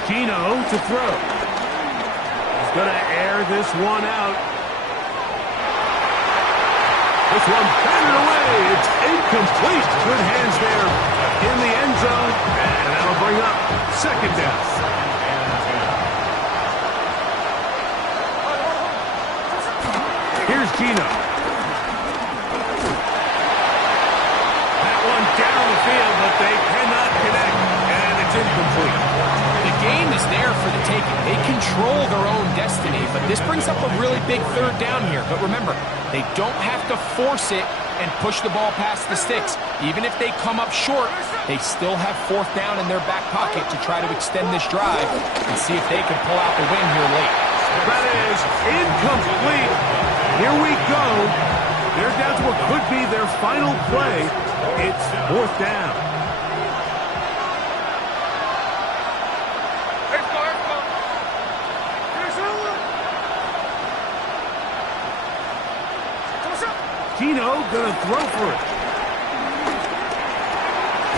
Gino to throw. He's going to air this one out. This one batted away. It's incomplete. Good hands there in the end zone. And that'll bring up second down. Here's Gino. That one down the field, but they cannot connect. And it's incomplete. The game is there for the taking. They control their own destiny, but this brings up a really big third down here. But remember, they don't have to force it and push the ball past the sticks. Even if they come up short, they still have fourth down in their back pocket to try to extend this drive and see if they can pull out the win here late. That is incomplete. Here we go. They're down to what could be their final play. It's fourth down. Gino gonna throw for it.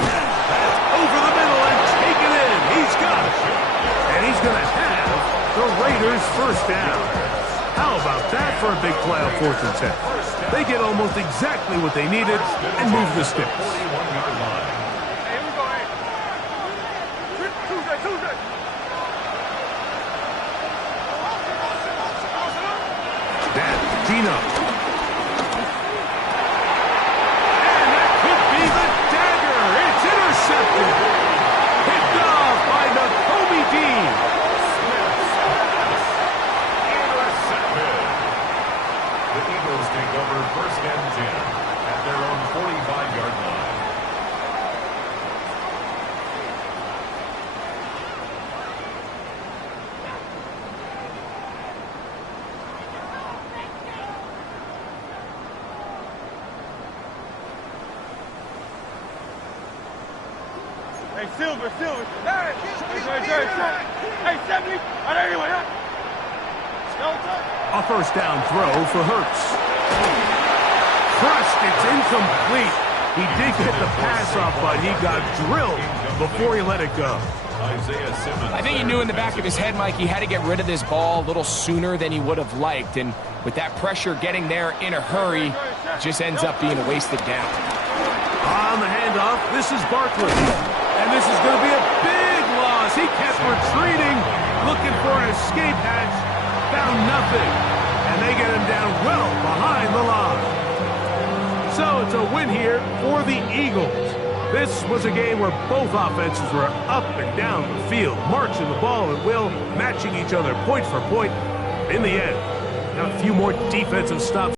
That's over the middle and taken in. He's got it. And he's gonna have the Raiders first down. How about that for a big play on 4th and 10? They get almost exactly what they needed and move the sticks. 41-yard line. Snap, Gino. And that could be the dagger. It's intercepted. Picked off by Nakobe Dean. The Eagles take over first and 10 at their own 45-yard line. Hey, Silver. Hey, 70. Anyway, A first down throw for Hurts. Crushed, it's incomplete. He did get the pass off, but he got drilled before he let it go. Isaiah Simmons. I think he knew in the back of his head, Mike, he had to get rid of this ball a little sooner than he would have liked. And with that pressure getting there in a hurry, it just ends up being a wasted down. On the handoff, this is Barkley. And this is going to be a big loss. He kept retreating, looking for an escape hatch. Found nothing. And they get him down well behind the line. So it's a win here for the Eagles. This was a game where both offenses were up and down the field, marching the ball at will, matching each other point for point. In the end, got a few more defensive stops.